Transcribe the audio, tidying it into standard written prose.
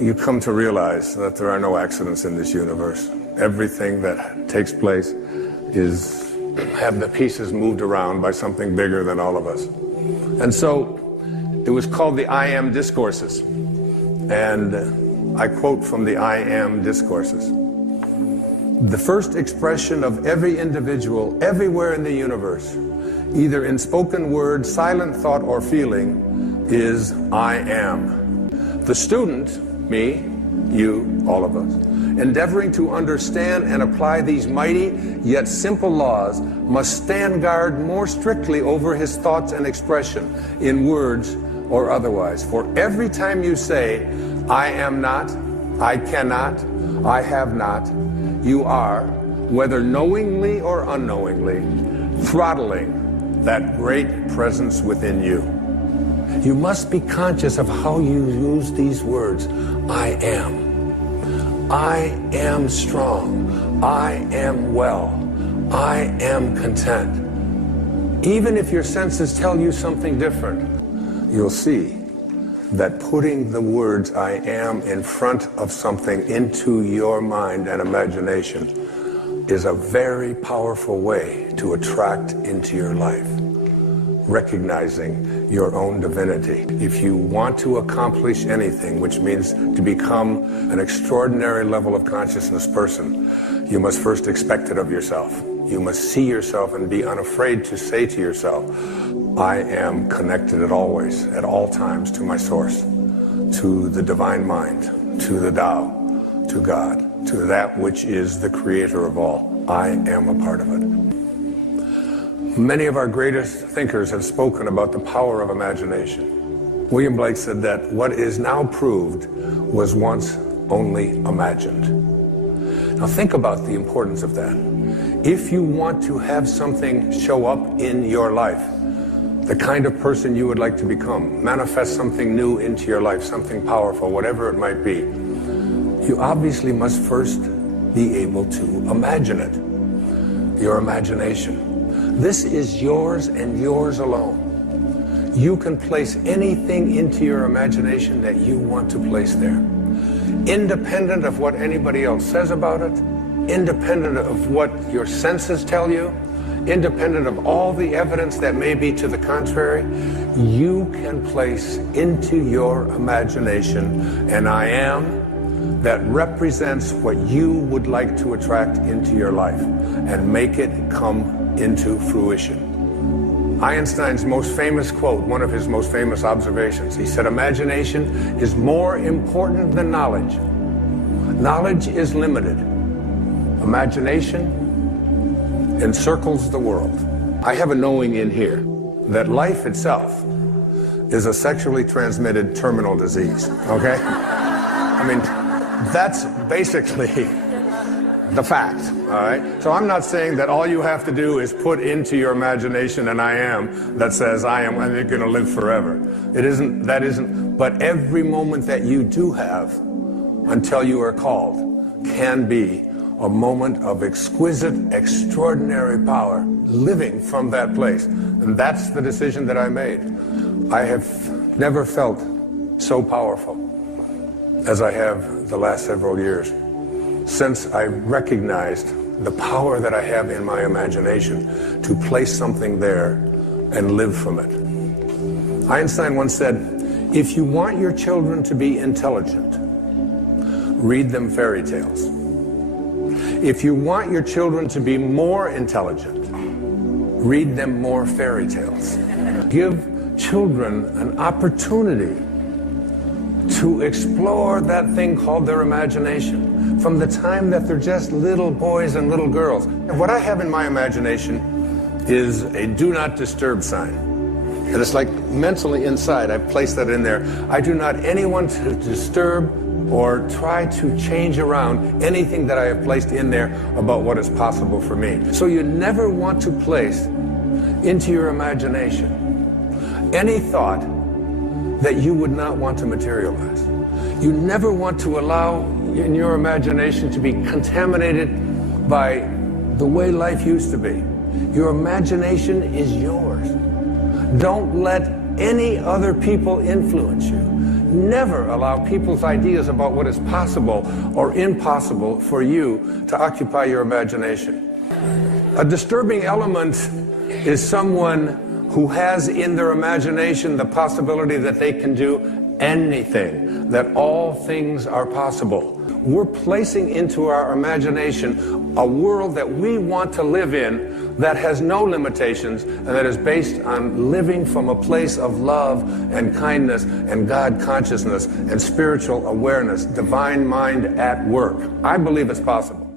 you come to realize that there are no accidents in this universe. Everything that takes place have the pieces moved around by something bigger than all of us. And so it was called the I Am Discourses. And I quote from the I Am Discourses. The first expression of every individual everywhere in the universe, either in spoken word, silent thought, or feeling, is I am. The student, me, you, all of us, endeavoring to understand and apply these mighty yet simple laws must stand guard more strictly over his thoughts and expression in words or otherwise. For every time you say, I am not, I cannot, I have not, you are, whether knowingly or unknowingly, throttling that great presence within you. You must be conscious of how you use these words. I am. I am strong. I am well. I am content. Even if your senses tell you something different, you'll see that putting the words I am in front of something into your mind and imagination is a very powerful way to attract into your life, recognizing your own divinity. If you want to accomplish anything, which means to become an extraordinary level of consciousness person, you must first expect it of yourself. You must see yourself and be unafraid to say to yourself, I am connected at all times to my source, to the divine mind, to the Tao, to God, to that which is the creator of all. I am a part of it. Many of our greatest thinkers have spoken about the power of imagination. William Blake said that what is now proved was once only imagined. Now think about the importance of that. If you want to have something show up in your life, the kind of person you would like to become, manifest something new into your life, something powerful, whatever it might be, you obviously must first be able to imagine it. Your imagination. This is yours and yours alone. You can place anything into your imagination that you want to place there, independent of what anybody else says about it, independent of what your senses tell you, independent of all the evidence that may be to the contrary. You can place into your imagination an I am that represents what you would like to attract into your life and make it come into fruition. Einstein's most famous quote, one of his most famous observations, he said, imagination is more important than knowledge. Knowledge is limited. Imagination encircles the world. I have a knowing in here that life itself is a sexually transmitted terminal disease, okay? I mean, that's basically the fact, all right? So I'm not saying that all you have to do is put into your imagination an I am that says I am and you're gonna live forever. That isn't, but every moment that you do have until you are called can be a moment of exquisite, extraordinary power, living from that place. And that's the decision that I made. I have never felt so powerful as I have the last several years, since I recognized the power that I have in my imagination to place something there and live from it. Einstein once said, if you want your children to be intelligent, read them fairy tales. If you want your children to be more intelligent, read them more fairy tales. Give children an opportunity to explore that thing called their imagination from the time that they're just little boys and little girls. And what I have in my imagination is a do not disturb sign. And it's like mentally inside, I've placed that in there. I do not anyone to disturb or try to change around anything that I have placed in there about what is possible for me. So you never want to place into your imagination any thought that you would not want to materialize. You never want to allow in your imagination to be contaminated by the way life used to be. Your imagination is yours. Don't let any other people influence you. never allow people's ideas about what is possible or impossible for you to occupy your imagination. A disturbing element is someone who has in their imagination the possibility that they can do anything, that all things are possible. We're placing into our imagination a world that we want to live in that has no limitations and that is based on living from a place of love and kindness and God consciousness and spiritual awareness, divine mind at work. I believe it's possible.